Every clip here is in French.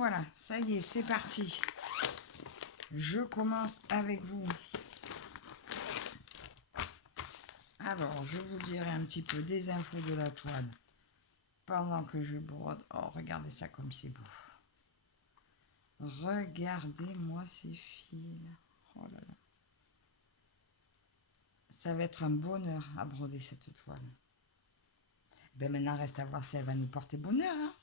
voilà, ça y est, c'est parti. Je commence avec vous. Alors, je vous dirai un petit peu des infos de la toile pendant que je brode. Oh, regardez ça comme c'est beau. Regardez-moi ces fils. Oh là là. Ça va être un bonheur à broder cette toile. Ben maintenant, reste à voir si elle va nous porter bonheur. Hein.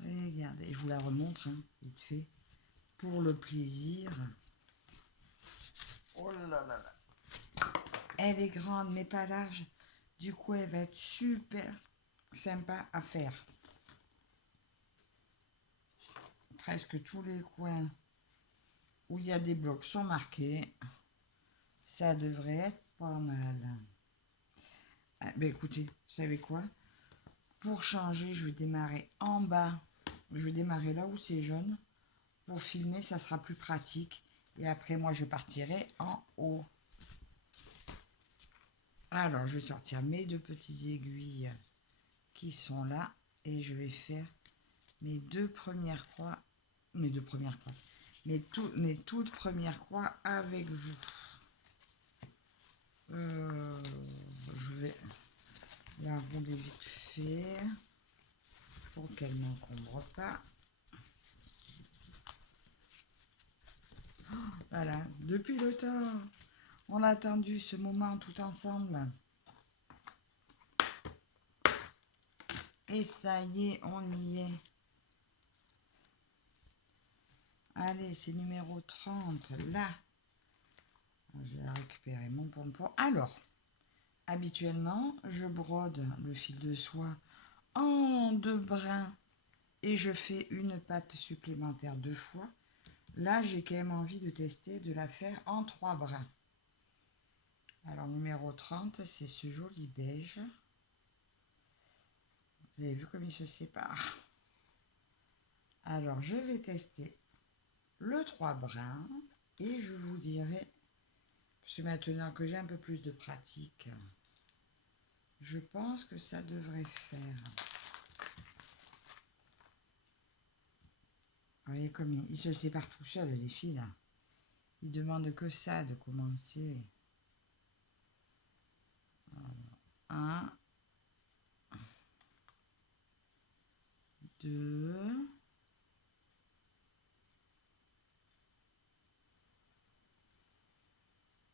Regardez, je vous la remontre, hein, vite fait, pour le plaisir. Oh là là là. Elle est grande, mais pas large. Du coup, elle va être super sympa à faire. Presque tous les coins où il y a des blocs sont marqués. Ça devrait être pas mal. Ah, ben écoutez, vous savez quoi? Pour changer, je vais démarrer en bas. Je vais démarrer là où c'est jaune. Pour filmer, ça sera plus pratique. Et après, moi, je partirai en haut. Alors, je vais sortir mes deux petites aiguilles qui sont là. Et je vais faire mes deux premières croix. Mes toutes premières croix avec vous. Je vais la rouler vite fait pour qu'elle n'encombre pas. Oh, voilà, depuis le temps, on a attendu ce moment tout ensemble. Et ça y est, on y est. Allez, c'est numéro 30, là. Je vais récupérer mon pompon. Alors, habituellement, je brode le fil de soie en 2 brins et je fais une patte supplémentaire 2 fois. Là, j'ai quand même envie de tester de la faire en 3 brins. Alors, numéro 30, c'est ce joli beige. Vous avez vu comme il se sépare. Alors, je vais tester le 3 brins et je vous dirai, parce que maintenant que j'ai un peu plus de pratique, je pense que ça devrait faire. Vous voyez comme il se sépare tout seul, les fils là. Il demande que ça de commencer. Alors, 1, 2.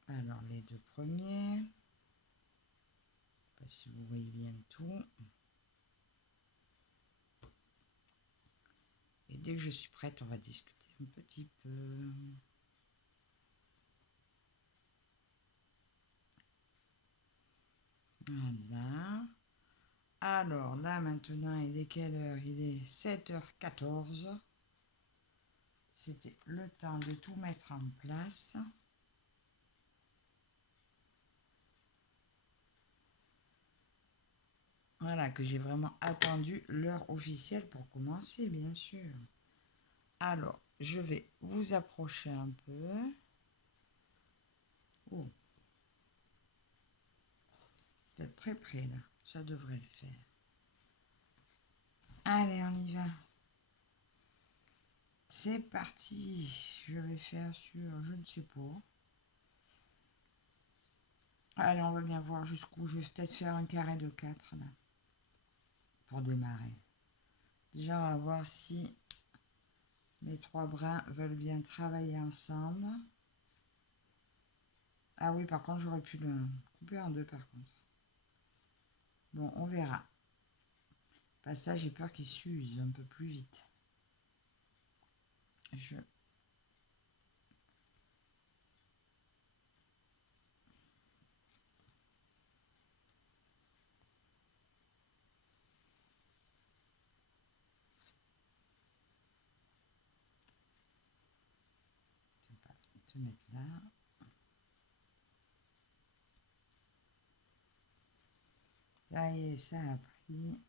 Alors, les 2 premiers. Je ne sais pas si vous voyez bien tout. Et dès que je suis prête, on va discuter un petit peu. Voilà. Alors, là, maintenant, il est quelle heure? Il est 7h14. C'était le temps de tout mettre en place. Voilà, que j'ai vraiment attendu l'heure officielle pour commencer, bien sûr. Alors, je vais vous approcher un peu. Oh. Vous êtes très près, là. Ça devrait le faire. Allez, on y va. C'est parti. Je vais faire sur, je ne sais pas. Allez, on va bien voir jusqu'où. Je vais peut-être faire un carré de 4, là. Pour démarrer. Déjà, on va voir si mes 3 brins veulent bien travailler ensemble. Ah oui, par contre, j'aurais pu le couper en 2, par contre. Bon, on verra. Pas ça, j'ai peur qu'il s'use un peu plus vite. Je... vais pas te mettre là. Ça y est, ça a pris.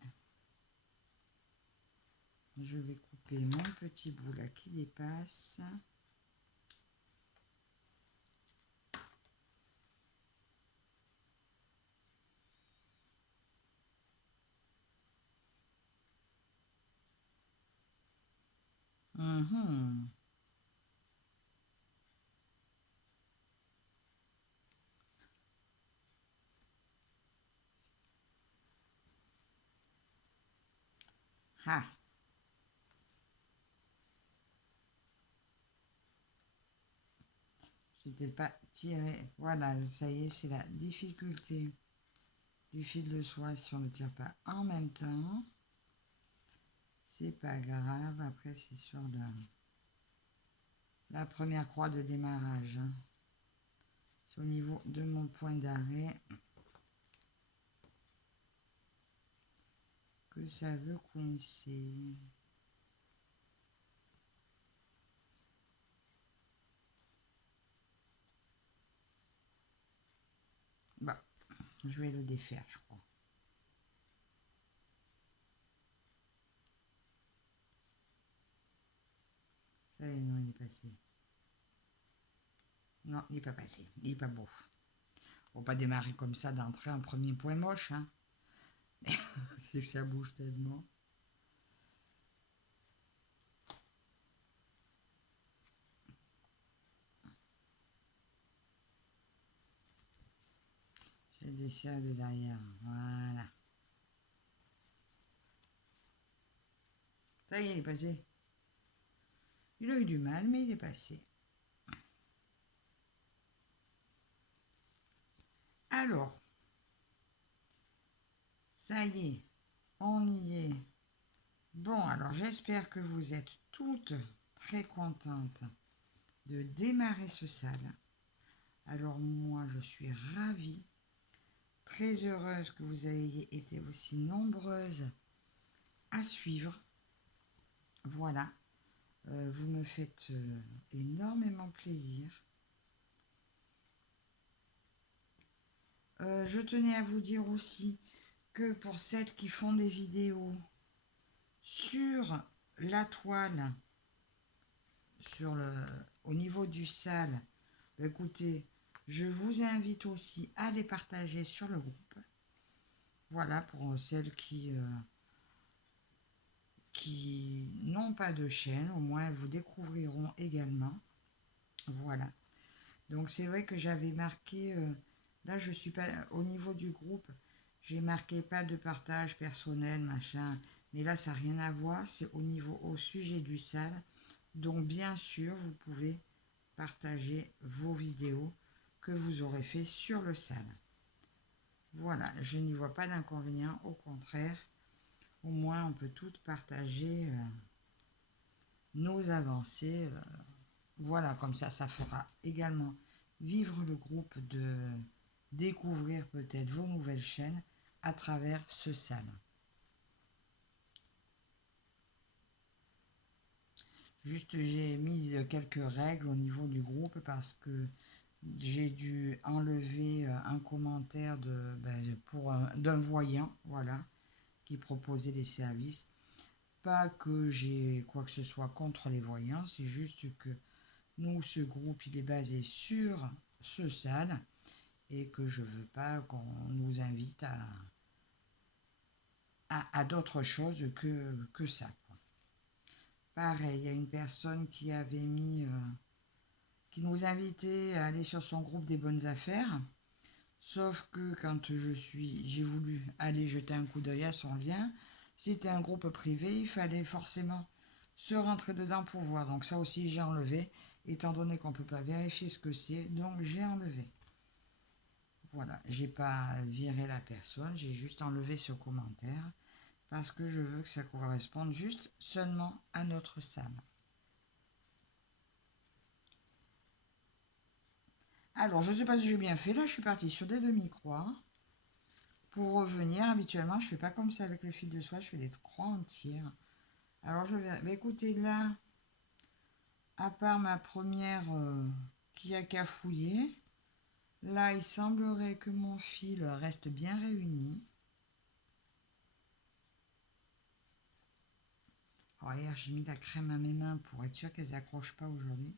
Je vais couper mon petit bout là qui dépasse. Mhm. Ah, je t'ai pas tiré. Voilà, ça y est, c'est la difficulté du fil de soie si on ne tire pas en même temps. C'est pas grave, après c'est sur la première croix de démarrage, hein. C'est au niveau de mon point d'arrêt que ça veut coincer. Bah, je vais le défaire, je crois. Ça y est, non, il est passé. Non, il n'est pas passé. Il n'est pas beau. On va pas démarrer comme ça d'entrer un premier point moche, hein. C'est que ça bouge tellement. J'ai des serres de derrière. Voilà. Ça y est, il est passé. Il a eu du mal, mais il est passé. Alors, ça y est, on y est. Bon, alors j'espère que vous êtes toutes très contentes de démarrer ce salle. Alors moi, je suis ravie, très heureuse que vous ayez été aussi nombreuses à suivre. Voilà, vous me faites énormément plaisir. Je tenais à vous dire aussi que pour celles qui font des vidéos sur la toile, au niveau du salle, écoutez, je vous invite aussi à les partager sur le groupe. Voilà, pour celles qui n'ont pas de chaîne, au moins elles vous découvriront également. Voilà. Donc c'est vrai que j'avais marqué, là je suis pas, au niveau du groupe, j'ai marqué pas de partage personnel, machin, mais là ça n'a rien à voir, c'est au sujet du salle. Donc bien sûr, vous pouvez partager vos vidéos que vous aurez fait sur le salle. Voilà, je n'y vois pas d'inconvénient, au contraire, au moins on peut toutes partager nos avancées. Voilà, comme ça fera également vivre le groupe, de découvrir peut-être vos nouvelles chaînes à travers ce salle. Juste, j'ai mis quelques règles au niveau du groupe parce que j'ai dû enlever un commentaire d'un voyant, voilà, qui proposait des services. Pas que j'ai quoi que ce soit contre les voyants, c'est juste que nous, ce groupe, il est basé sur ce salle et que je veux pas qu'on nous invite à d'autres choses que ça, quoi. Pareil, il y a une personne qui avait mis, qui nous invitait à aller sur son groupe des bonnes affaires. Sauf que quand j'ai voulu aller jeter un coup d'œil à son lien, c'était un groupe privé, il fallait forcément se rentrer dedans pour voir. Donc ça aussi j'ai enlevé, étant donné qu'on ne peut pas vérifier ce que c'est, donc j'ai enlevé. Voilà, j'ai pas viré la personne, j'ai juste enlevé ce commentaire parce que je veux que ça corresponde juste seulement à notre salle. Alors, je ne sais pas si j'ai bien fait, là je suis partie sur des demi-croix. Pour revenir, habituellement je fais pas comme ça avec le fil de soie, je fais des croix entières. Alors je vais, écoutez, là, à part ma première qui a cafouillé, là il semblerait que mon fil reste bien réuni. Alors hier j'ai mis de la crème à mes mains pour être sûr qu'elles n'accrochent pas aujourd'hui.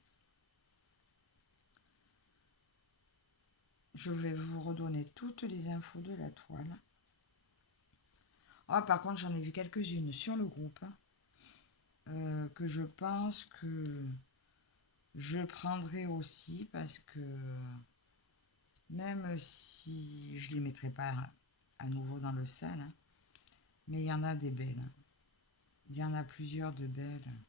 Je vais vous redonner toutes les infos de la toile. Ah, par contre, j'en ai vu quelques-unes sur le groupe. que je pense que je prendrai aussi parce que même si je ne les mettrai pas à nouveau dans le sale, hein, mais il y en a des belles. Hein. Il y en a plusieurs de belles.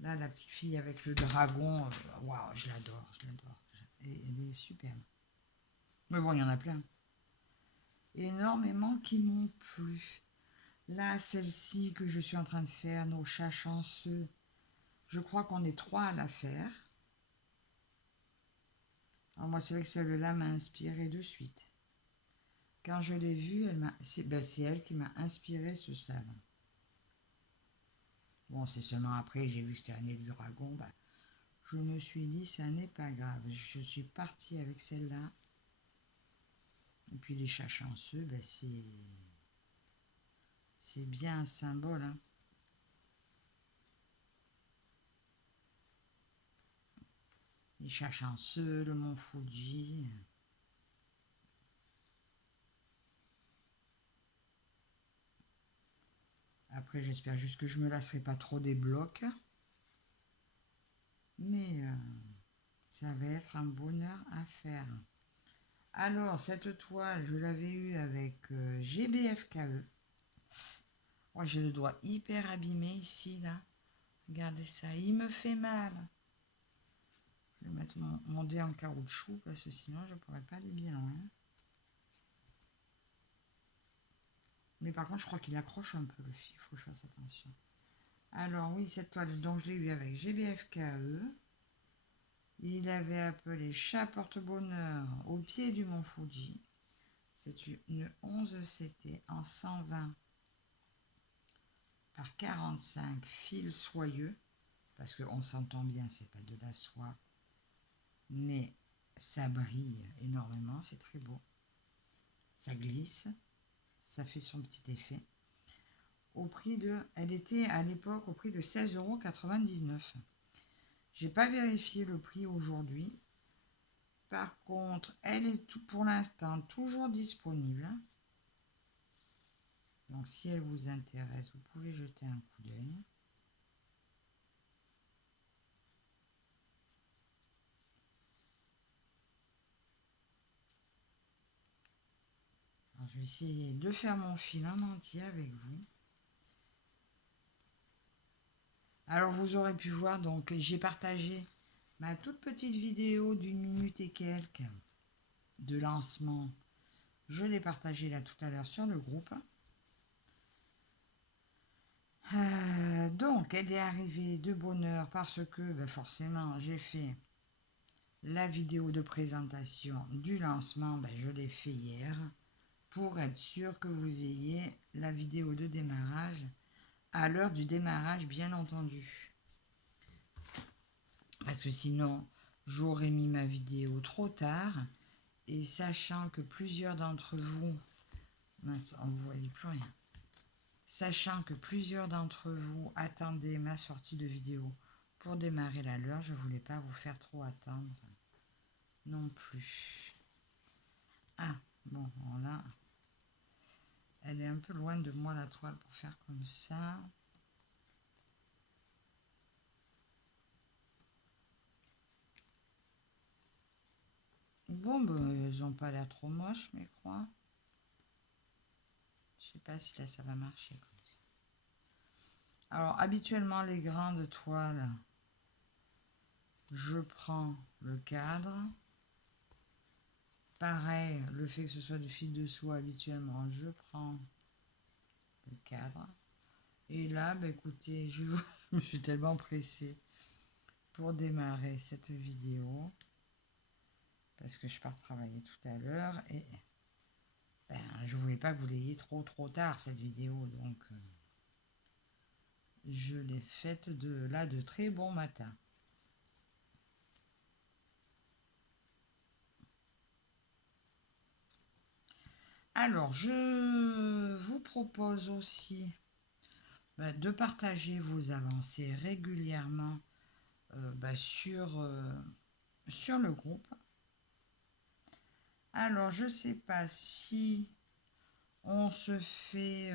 Là, la petite fille avec le dragon, waouh, je l'adore, je l'adore. Elle est superbe. Mais bon, il y en a plein. Énormément qui m'ont plu. Là, celle-ci que je suis en train de faire, nos chats chanceux, je crois qu'on est 3 à la faire. Alors moi, c'est vrai que celle-là m'a inspirée de suite. Quand je l'ai vue, c'est elle qui m'a inspiré ce salon. Bon, c'est seulement après, j'ai vu que c'était Année du Dragon, bah, je me suis dit, ça n'est pas grave. Je suis partie avec celle-là. Et puis les chats chanceux, bah, c'est bien un symbole. Hein. Les chats chanceux, le mont Fuji. Après, j'espère juste que je ne me lasserai pas trop des blocs. Mais ça va être un bonheur à faire. Alors, cette toile, je l'avais eue avec GBFKE. Oh, j'ai le doigt hyper abîmé ici, là. Regardez ça, il me fait mal. Je vais mettre mon dé en caoutchouc parce que sinon, je ne pourrais pas aller bien loin. Mais par contre, je crois qu'il accroche un peu le fil. Il faut que je fasse attention. Alors oui, cette toile, donc je l'ai eue avec GBFKE. Il avait appelé chat porte-bonheur au pied du mont Fuji. C'est une 11 CT en 120 par 45 fils soyeux. Parce qu'on s'entend bien, c'est pas de la soie. Mais ça brille énormément, c'est très beau. Ça glisse, ça fait son petit effet. Elle était à l'époque au prix de 16,99 €. J'ai pas vérifié le prix aujourd'hui. Par contre, elle est pour l'instant toujours disponible. Donc si elle vous intéresse, vous pouvez jeter un coup d'œil. Je vais essayer de faire mon fil en entier avec vous. Alors vous aurez pu voir, donc j'ai partagé ma toute petite vidéo d'1 minute et quelques de lancement. Je l'ai partagée là tout à l'heure sur le groupe. Donc elle est arrivée de bonne heure parce que forcément j'ai fait la vidéo de présentation du lancement. Je l'ai fait hier pour être sûr que vous ayez la vidéo de démarrage à l'heure du démarrage, bien entendu. Parce que sinon, j'aurais mis ma vidéo trop tard. Et sachant que plusieurs d'entre vous... Mince, on ne voyait plus rien. Sachant que plusieurs d'entre vous attendaient ma sortie de vidéo pour démarrer la leur, je ne voulais pas vous faire trop attendre non plus. Ah, bon, voilà. Elle est un peu loin de moi, la toile, pour faire comme ça. Bon, elles n'ont pas l'air trop moches, mes croix. Je sais pas si là, ça va marcher comme ça. Alors, habituellement, les grandes toiles, je prends le cadre. Pareil, le fait que ce soit du fil de soie, habituellement, je prends le cadre. Et là, écoutez, je me suis tellement pressée pour démarrer cette vidéo. Parce que je pars travailler tout à l'heure. Et je ne voulais pas que vous l'ayez trop tard, cette vidéo. Donc, je l'ai faite de très bon matin. Alors, je vous propose aussi de partager vos avancées régulièrement sur le groupe. Alors, je ne sais pas si on se fait...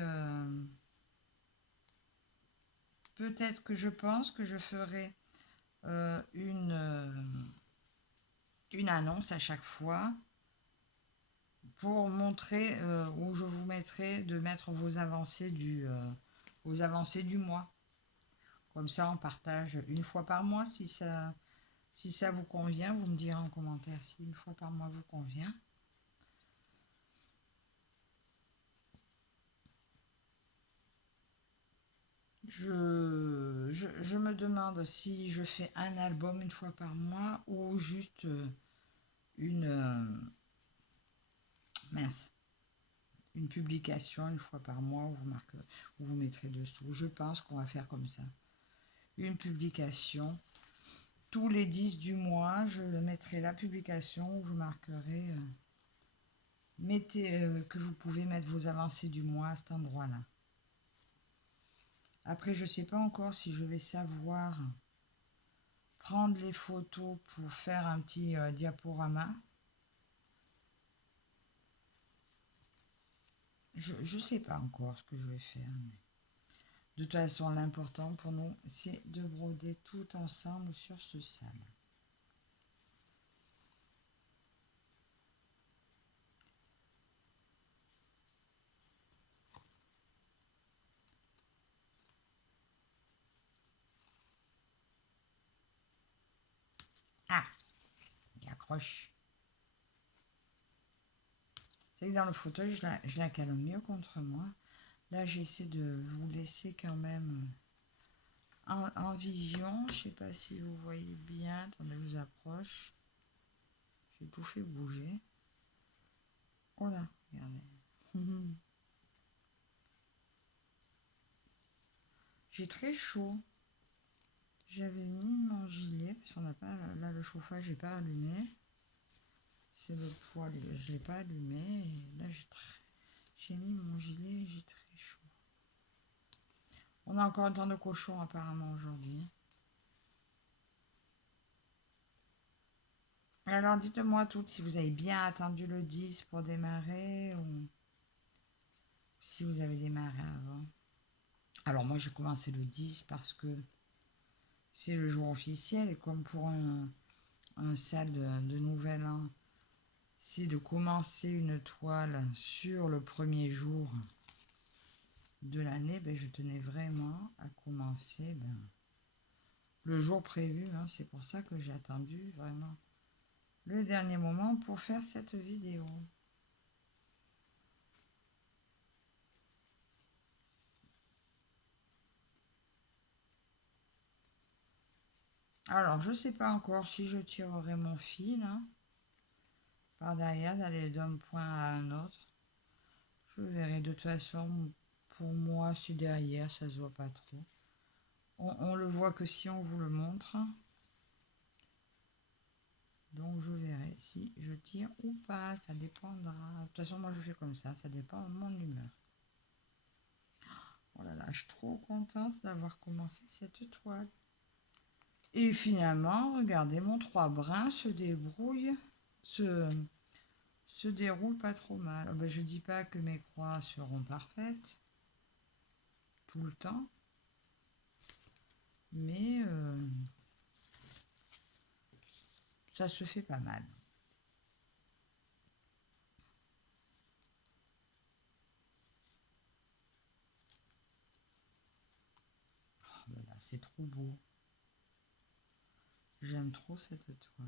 peut-être que je pense que je ferai une annonce à chaque fois pour montrer où je vous mettrai de mettre vos avancées du mois. Comme ça, on partage une fois par mois. Si ça vous convient, vous me direz en commentaire si une fois par mois vous convient. Je me demande si je fais un album une fois par mois ou juste une mince, une publication une fois par mois où vous mettrez dessous. Je pense qu'on va faire comme ça. Une publication. Tous les 10 du mois, je mettrai la publication où je marquerai que vous pouvez mettre vos avancées du mois à cet endroit-là. Après, je ne sais pas encore si je vais savoir prendre les photos pour faire un petit diaporama. Je ne sais pas encore ce que je vais faire. Mais de toute façon, l'important pour nous, c'est de broder tout ensemble sur ce sable. Ah, il accroche. C'est que dans le fauteuil, je la cale mieux contre moi. Là, j'essaie de vous laisser quand même en vision. Je ne sais pas si vous voyez bien. Attendez, je vous approche. J'ai tout fait bouger. Oh là, regardez. J'ai très chaud. J'avais mis mon gilet parce qu'on n'a pas. Là, le chauffage n'est pas allumé. C'est le poêle, je ne l'ai pas allumé. Et là, j'ai mis mon gilet et j'ai très chaud. On a encore un temps de cochon apparemment aujourd'hui. Alors dites-moi toutes si vous avez bien attendu le 10 pour démarrer ou si vous avez démarré avant. Alors moi j'ai commencé le 10 parce que c'est le jour officiel et comme pour un sale de nouvel an, c'est de commencer une toile sur le premier jour de l'année, ben, je tenais vraiment à commencer le jour prévu. Hein, c'est pour ça que j'ai attendu vraiment le dernier moment pour faire cette vidéo. Alors, je ne sais pas encore si je tirerai mon fil hein, par derrière, d'aller d'un point à un autre. Je verrai de toute façon, pour moi, c'est derrière, ça se voit pas trop. On le voit que si on vous le montre. Donc, je verrai si je tire ou pas, ça dépendra. De toute façon, moi, je fais comme ça dépend de mon humeur. Oh là là, je suis trop contente d'avoir commencé cette toile. Et finalement, regardez, mon 3 brins se débrouille, se déroule pas trop mal. Oh ben, je dis pas que mes croix seront parfaites tout le temps, mais ça se fait pas mal. Oh là là, c'est trop beau. J'aime trop cette toile.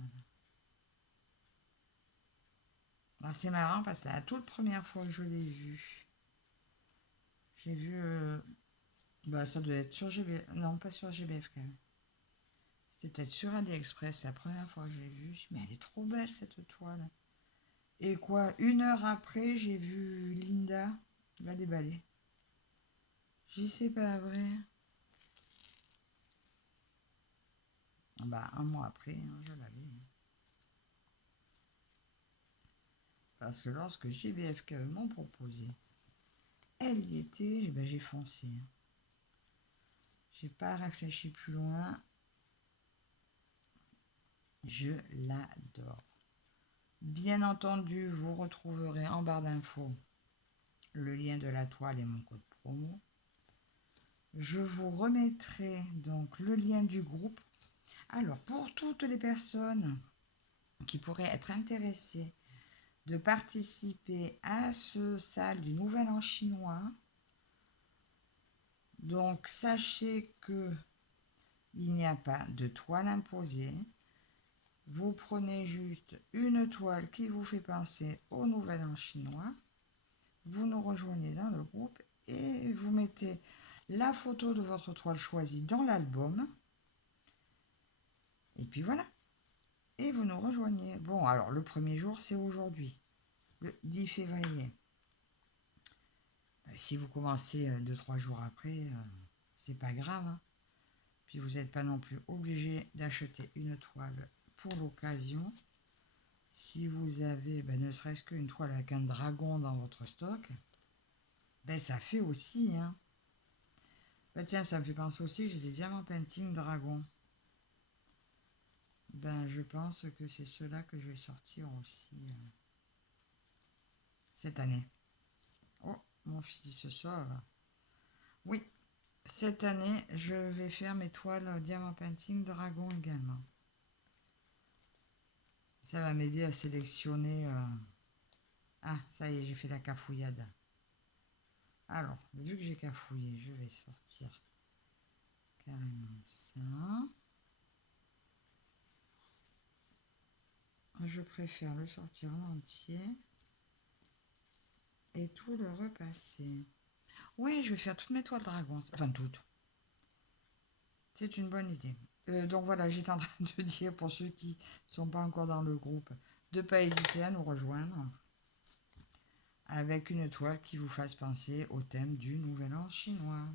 Alors, c'est marrant parce que la toute première fois que je l'ai vue, j'ai vu, ça doit être sur GBF, non pas sur GBF quand même. C'était peut-être sur AliExpress, la première fois que je l'ai vue. Je me suis dit, mais elle est trop belle cette toile. Et quoi, 1 heure après, j'ai vu Linda la déballer. J'ai dit, c'est pas vrai. Bah, un mois après, hein, je l'avais. Parce que lorsque GBFK m'ont proposé, elle y était, ben, j'ai foncé. J'ai pas réfléchi plus loin. Je l'adore. Bien entendu, vous retrouverez en barre d'infos le lien de la toile et mon code promo. Je vous remettrai donc le lien du groupe. Alors, pour toutes les personnes qui pourraient être intéressées de participer à ce salle du Nouvel An chinois, donc sachez que il n'y a pas de toile imposée. Vous prenez juste une toile qui vous fait penser au Nouvel An chinois. Vous nous rejoignez dans le groupe et vous mettez la photo de votre toile choisie dans l'album. Et puis voilà. Et vous nous rejoignez. Bon, alors le premier jour, c'est aujourd'hui, le 10 février. Si vous commencez 2-3 jours après, c'est pas grave, hein. Puis vous n'êtes pas non plus obligé d'acheter une toile pour l'occasion. Si vous avez ne serait-ce qu'une toile avec un dragon dans votre stock, ça fait aussi, hein. Tiens, ça me fait penser aussi, j'ai des diamants painting dragon. Je pense que c'est ceux-là que je vais sortir aussi cette année. Oh, mon fils se sauve. Oui, cette année, je vais faire mes toiles diamant painting dragon également. Ça va m'aider à sélectionner. Ah, ça y est, j'ai fait la cafouillade. Alors, vu que j'ai cafouillé, je vais sortir carrément ça. Je préfère le sortir en entier et tout le repasser. Oui, je vais faire toutes mes toiles dragons. Enfin, toutes. C'est une bonne idée. Donc voilà, j'étais en train de dire pour ceux qui ne sont pas encore dans le groupe, de ne pas hésiter à nous rejoindre avec une toile qui vous fasse penser au thème du Nouvel An chinois.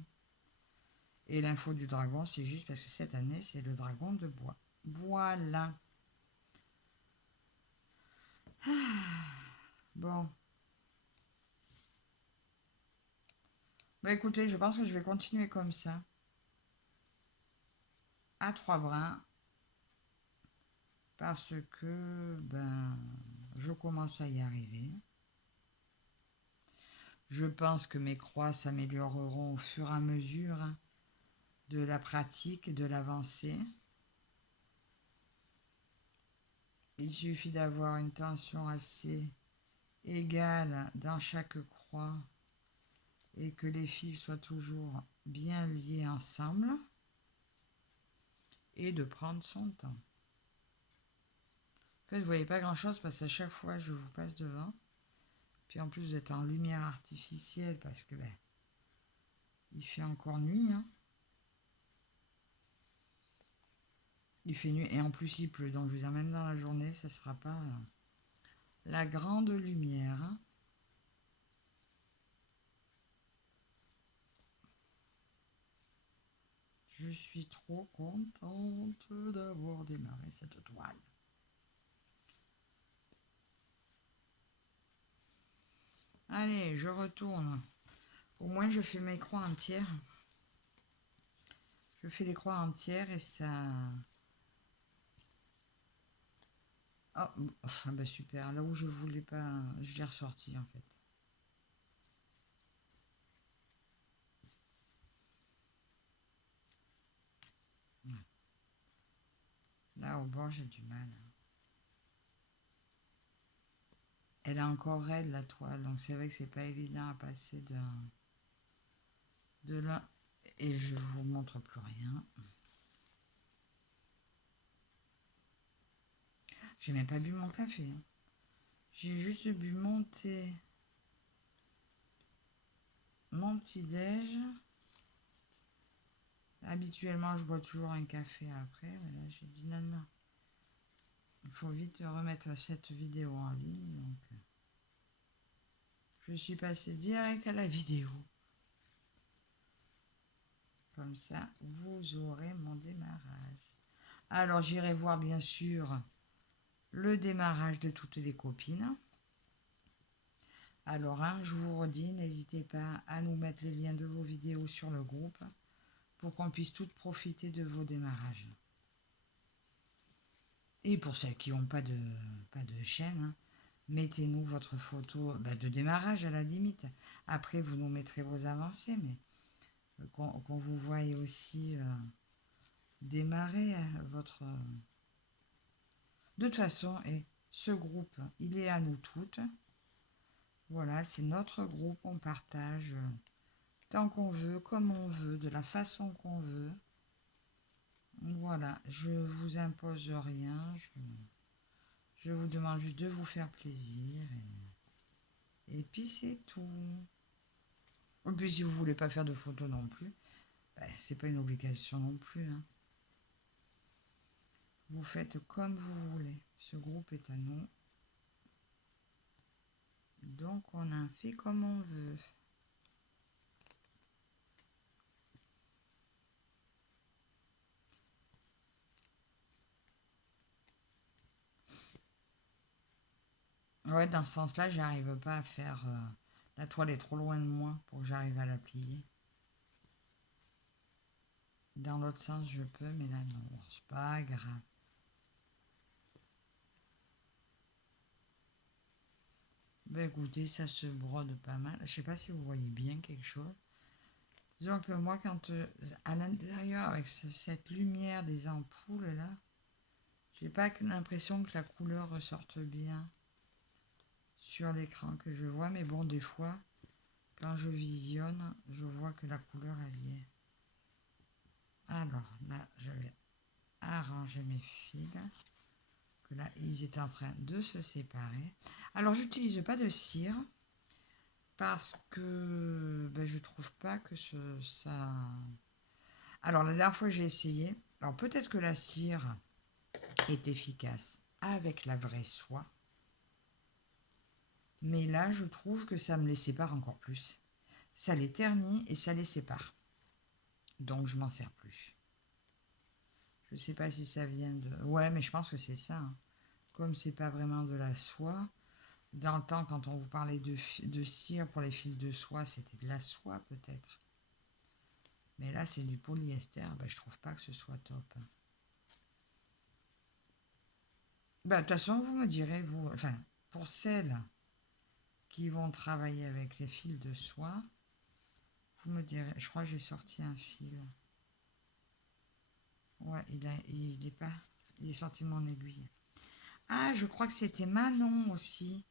Et l'info du dragon, c'est juste parce que cette année, c'est le dragon de bois. Voilà. Bon. Écoutez, je pense que je vais continuer comme ça. À 3 brins. Parce que, je commence à y arriver. Je pense que mes croix s'amélioreront au fur et à mesure de la pratique et de l'avancée. Il suffit d'avoir une tension assez égale dans chaque croix et que les fils soient toujours bien liés ensemble et de prendre son temps. En fait, vous ne voyez pas grand-chose parce qu'à chaque fois, je vous passe devant. Puis en plus, vous êtes en lumière artificielle parce que il fait encore nuit, hein. Il fait nuit et en plus il pleut, donc je veux dire, même dans la journée, ça ne sera pas la grande lumière, hein. Je suis trop contente d'avoir démarré cette toile. Allez, je retourne. Au moins, je fais mes croix entières. Je fais les croix entières et ça... Oh, super. Là où je voulais pas, je l'ai ressorti en fait. Ouais. Là, au bord, j'ai du mal. Elle est encore raide, la toile. Donc, c'est vrai que c'est pas évident à passer de là. Et je vous montre plus rien. J'ai même pas bu mon café, hein. J'ai juste bu mon thé, mon petit-déj. Habituellement, je bois toujours un café après. Mais là, j'ai dit non. Il faut vite remettre cette vidéo en ligne. Donc, je suis passée direct à la vidéo. Comme ça, vous aurez mon démarrage. Alors, j'irai voir bien sûr le démarrage de toutes les copines. Alors, je vous redis, n'hésitez pas à nous mettre les liens de vos vidéos sur le groupe pour qu'on puisse toutes profiter de vos démarrages. Et pour celles qui n'ont pas de chaîne, hein, mettez-nous votre photo de démarrage à la limite. Après, vous nous mettrez vos avancées, mais qu'on vous voie aussi démarrer votre... De toute façon, et ce groupe, il est à nous toutes. Voilà, c'est notre groupe, on partage tant qu'on veut, comme on veut, de la façon qu'on veut. Voilà, je vous impose rien, je vous demande juste de vous faire plaisir. Et puis c'est tout. Et puis si vous voulez pas faire de photos non plus, ben, c'est pas une obligation non plus, hein. Vous faites comme vous voulez. Ce groupe est à nous. Donc on en fait comme on veut. Ouais, dans ce sens-là, j'arrive pas à faire... la toile est trop loin de moi pour que j'arrive à la plier. Dans l'autre sens, je peux, mais là, non, c'est pas grave. Ben écoutez, ça se brode pas mal. Je sais pas si vous voyez bien quelque chose. Disons que moi, quand à l'intérieur, avec cette lumière des ampoules là, j'ai pas l'impression que la couleur ressorte bien sur l'écran que je vois. Mais bon, des fois, quand je visionne, je vois que la couleur elle y est. Alors là, je vais arranger mes fils. Que là, ils étaient en train de se séparer. Alors, j'utilise pas de cire parce que ben, je trouve pas que ça. Alors, la dernière fois j'ai essayé, alors peut-être que la cire est efficace avec la vraie soie, mais là je trouve que ça me les sépare encore plus. Ça les ternit et ça les sépare. Donc je m'en sers plus. Je sais pas si ça vient de... Ouais, mais je pense que c'est ça, hein. Comme c'est pas vraiment de la soie, dans le temps quand on vous parlait de cire pour les fils de soie, c'était de la soie peut-être. Mais là c'est du polyester, ben, je trouve pas que ce soit top. Bah, de toute façon, vous me direz, vous, enfin, pour celles qui vont travailler avec les fils de soie, vous me direz, je crois que j'ai sorti un fil. Ouais, il est pas, il est sorti de mon aiguille. Ah, je crois que c'était Manon aussi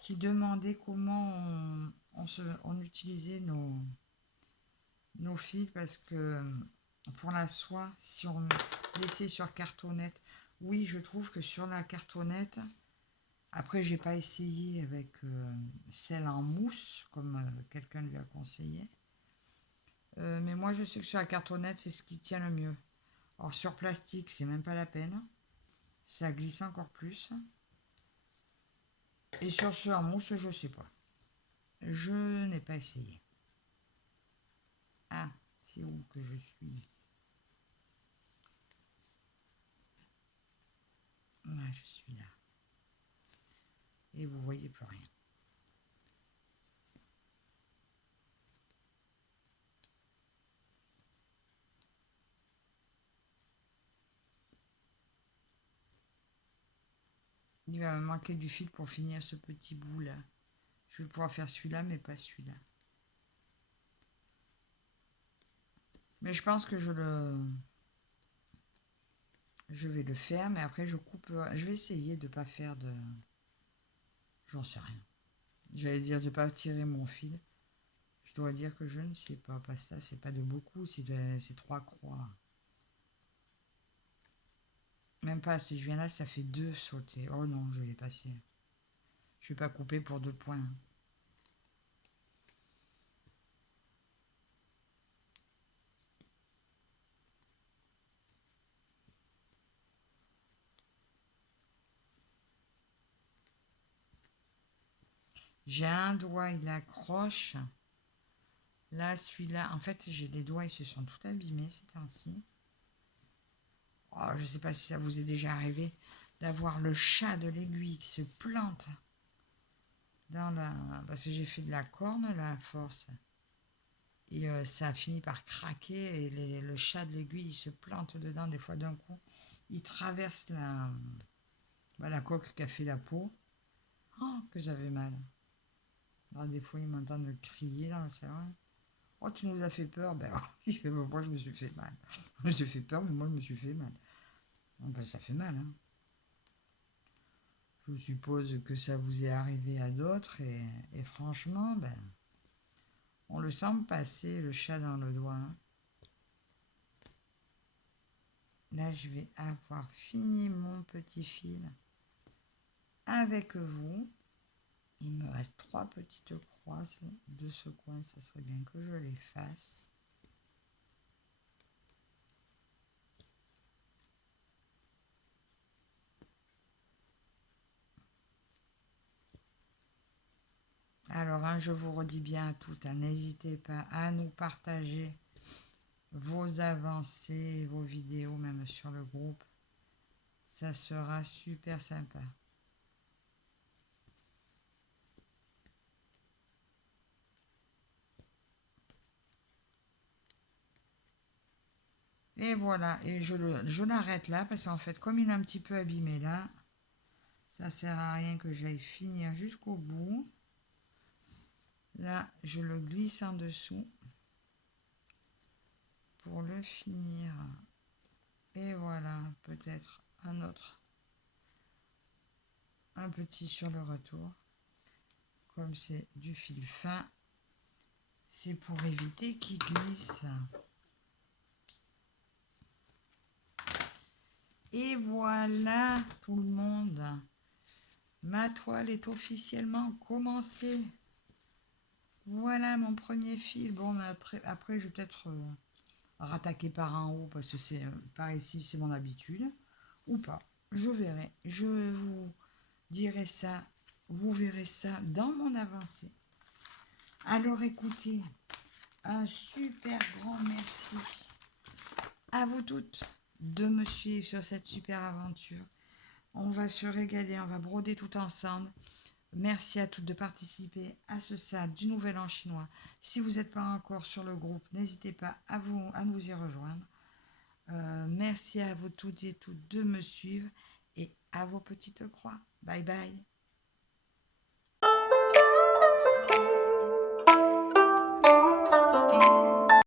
qui demandait comment on utilisait nos fils parce que pour la soie, si on laissait sur cartonnette, oui, je trouve que sur la cartonnette, après, j'ai pas essayé avec celle en mousse, comme quelqu'un lui a conseillé. Mais moi, je sais que sur la cartonnette, c'est ce qui tient le mieux. Or, sur plastique, c'est même pas la peine. Ça glisse encore plus. Et sur ce en mousse, je sais pas. Je n'ai pas essayé. Ah, c'est où que je suis? Ah, je suis là. Et vous voyez plus rien. Il va me manquer du fil pour finir ce petit bout là. Je vais pouvoir faire celui-là, mais pas celui-là. Mais je pense que je vais le faire, mais après je coupe. Je vais essayer de ne pas faire de. J'en sais rien. J'allais dire de ne pas tirer mon fil. Je dois dire que je ne sais pas. Parce que ça, c'est pas de beaucoup, c'est 3 croix. Même pas, si je viens là, ça fait 2 sautés. Oh non, je vais passer. Je vais pas couper pour 2 points. J'ai un doigt, il accroche. Là, celui-là, en fait, j'ai des doigts, ils se sont tout abîmés ces temps-ci. Oh, je ne sais pas si ça vous est déjà arrivé d'avoir le chat de l'aiguille qui se plante dans la... Parce que j'ai fait de la corne, là, à force. Et ça a fini par craquer et le chat de l'aiguille, il se plante dedans des fois d'un coup. Il traverse la coque qui a fait la peau. Oh, que j'avais mal. Alors, des fois, ils m'entendent crier dans le salon. Oh, tu nous as fait peur. Ben oui, mais moi, je me suis fait mal. Je me suis fait peur, mais moi, je me suis fait mal. Bon, ben, ça fait mal, hein. Je suppose que ça vous est arrivé à d'autres et franchement, ben, on le sent passer le chat dans le doigt, hein. Là, je vais avoir fini mon petit fil avec vous. Il me reste 3 petites croix de ce coin, ça serait bien que je les fasse. Alors, hein, je vous redis bien à toutes, hein, n'hésitez pas à nous partager vos avancées, vos vidéos, même sur le groupe. Ça sera super sympa. Et voilà, et je l'arrête là, parce qu'en fait, comme il est un petit peu abîmé là, ça sert à rien que j'aille finir jusqu'au bout. Là, je le glisse en dessous pour le finir. Et voilà, peut-être un autre, un petit sur le retour. Comme c'est du fil fin, c'est pour éviter qu'il glisse. Et voilà tout le monde, ma toile est officiellement commencée. Voilà mon premier fil. Bon, après je vais peut-être rattaquer par en haut parce que c'est par ici, c'est mon habitude. Ou pas, je verrai. Je vous dirai ça, vous verrez ça dans mon avancée. Alors écoutez, un super grand merci à vous toutes de me suivre sur cette super aventure. On va se régaler, on va broder tout ensemble. Merci à toutes de participer à ce salon du Nouvel An chinois. Si vous n'êtes pas encore sur le groupe, n'hésitez pas à nous y rejoindre. Merci à vous toutes et toutes de me suivre et à vos petites croix. Bye bye.